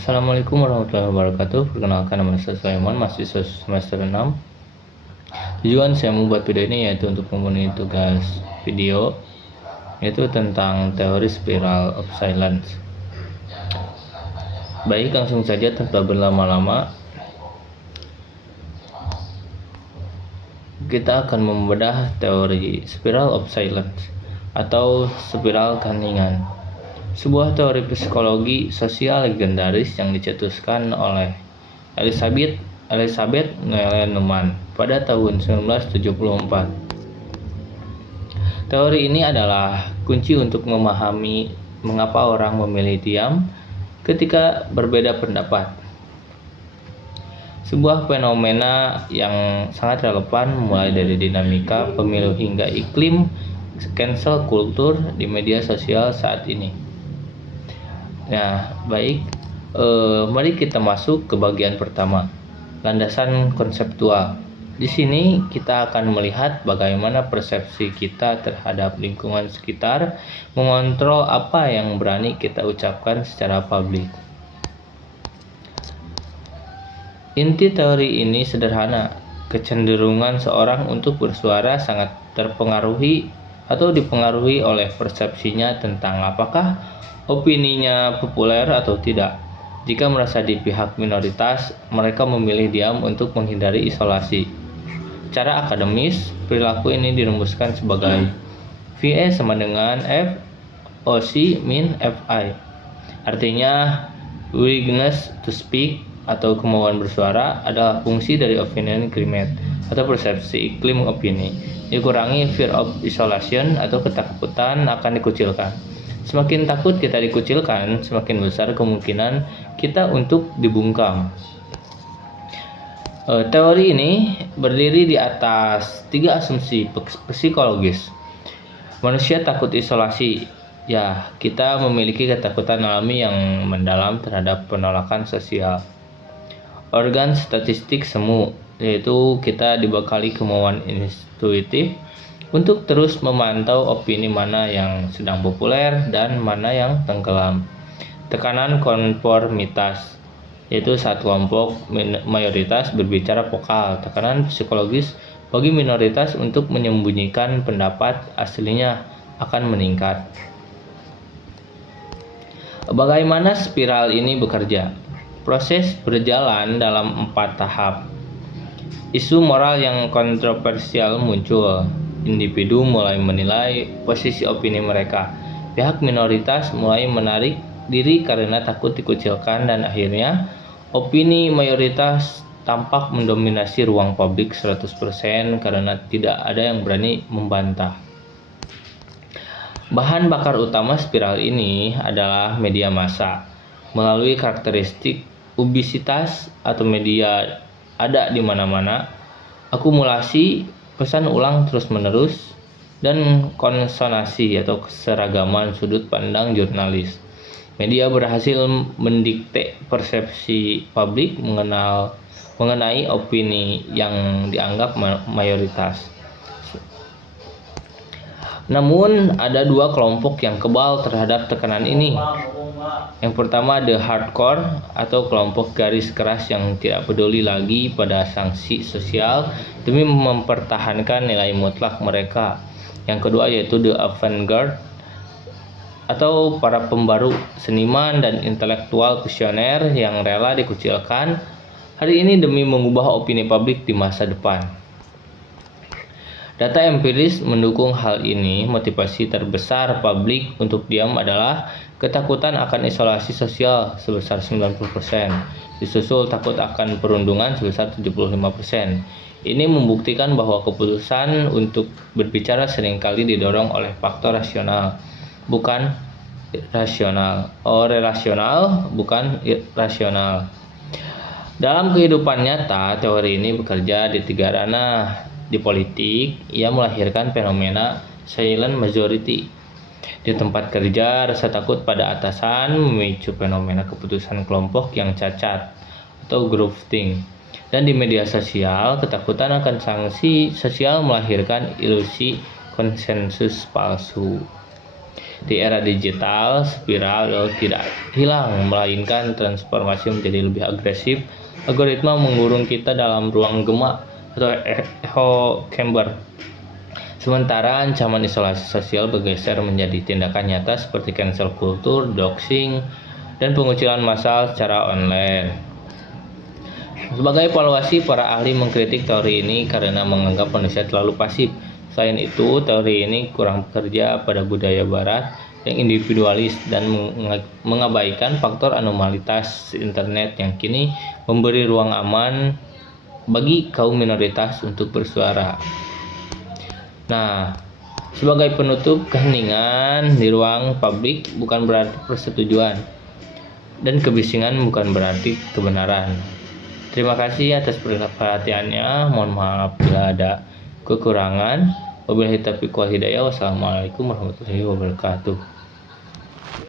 Assalamualaikum warahmatullahi wabarakatuh. Perkenalkan, nama saya Sulaiman, mahasiswa semester 6. Tujuan saya membuat video ini yaitu untuk memenuhi tugas video, yaitu tentang teori spiral of silence. Baik, langsung saja tanpa berlama-lama, kita akan membedah teori spiral of silence atau spiral keheningan, sebuah teori psikologi sosial legendaris yang dicetuskan oleh Elizabeth Noelle Neumann pada tahun 1974. Teori ini adalah kunci untuk memahami mengapa orang memilih diam ketika berbeda pendapat. Sebuah fenomena yang sangat relevan mulai dari dinamika pemilu hingga iklim cancel culture di media sosial saat ini. Nah, baik, mari kita masuk ke bagian pertama, landasan konseptual. Di sini kita akan melihat bagaimana persepsi kita terhadap lingkungan sekitar mengontrol apa yang berani kita ucapkan secara publik. Inti teori ini sederhana, kecenderungan seorang untuk bersuara sangat terpengaruhi atau dipengaruhi oleh persepsinya tentang apakah opininya populer atau tidak. Jika merasa di pihak minoritas, mereka memilih diam untuk menghindari isolasi. Secara akademis, perilaku ini dirumuskan sebagai VA sama dengan FOC min FI. Artinya, willingness to speak atau kemauan bersuara adalah fungsi dari opinion climate atau persepsi iklim opini. Dikurangi fear of isolation atau ketakutan akan dikucilkan. Semakin takut kita dikucilkan, semakin besar kemungkinan kita untuk dibungkam. Teori ini berdiri di atas 3 asumsi psikologis. Manusia takut isolasi. Ya, kita memiliki ketakutan alami yang mendalam terhadap penolakan sosial. Organ statistik semu, yaitu kita dibekali kemauan intuitif untuk terus memantau opini mana yang sedang populer dan mana yang tenggelam. Tekanan konformitas, yaitu saat kelompok mayoritas berbicara vokal. Tekanan psikologis bagi minoritas untuk menyembunyikan pendapat aslinya akan meningkat. Bagaimana spiral ini bekerja? Proses berjalan dalam 4 tahap. Isu moral yang kontroversial muncul. Individu mulai menilai posisi opini mereka. Pihak minoritas mulai menarik diri karena takut dikucilkan, dan akhirnya opini mayoritas tampak mendominasi ruang publik 100% karena tidak ada yang berani membantah. Bahan bakar utama spiral ini adalah media massa. Melalui karakteristik ubisitas atau media ada di mana-mana, akumulasi pesan ulang terus-menerus, dan konsonansi atau keseragaman sudut pandang jurnalis. Media berhasil mendikte persepsi publik mengenai opini yang dianggap mayoritas. Namun, ada 2 kelompok yang kebal terhadap tekanan ini. Yang pertama, the hardcore atau kelompok garis keras yang tidak peduli lagi pada sanksi sosial demi mempertahankan nilai mutlak mereka. Yang kedua yaitu the avant-garde atau para pembaru, seniman dan intelektual visioner yang rela dikucilkan hari ini demi mengubah opini publik di masa depan. Data empiris mendukung hal ini. Motivasi terbesar publik untuk diam adalah ketakutan akan isolasi sosial sebesar 90%, disusul takut akan perundungan sebesar 75%. Ini membuktikan bahwa keputusan untuk berbicara seringkali didorong oleh faktor rasional, bukan rasional. Relasional, bukan rasional. Dalam kehidupan nyata, teori ini bekerja di 3 ranah. Di politik, ia melahirkan fenomena silent majority. Di tempat kerja, rasa takut pada atasan memicu fenomena keputusan kelompok yang cacat atau grafting. Dan di media sosial, ketakutan akan sanksi sosial melahirkan ilusi konsensus palsu. Di era digital, spiral tidak hilang, melainkan transformasi menjadi lebih agresif. Algoritma mengurung kita dalam ruang gema atau echo chamber. Sementara ancaman isolasi sosial bergeser menjadi tindakan nyata seperti cancel culture, doxing, dan pengucilan massal secara online. Sebagai evaluasi, para ahli mengkritik teori ini karena menganggap manusia terlalu pasif. Selain itu, teori ini kurang bekerja pada budaya barat yang individualis dan mengabaikan faktor anomalitas internet yang kini memberi ruang aman bagi kaum minoritas untuk bersuara. Nah, sebagai penutup, keheningan di ruang publik bukan berarti persetujuan dan kebisingan bukan berarti kebenaran. Terima kasih atas perhatiannya. Mohon maaf bila ada kekurangan. Wabillahi taufiq wal hidayah. Wassalamualaikum warahmatullahi wabarakatuh.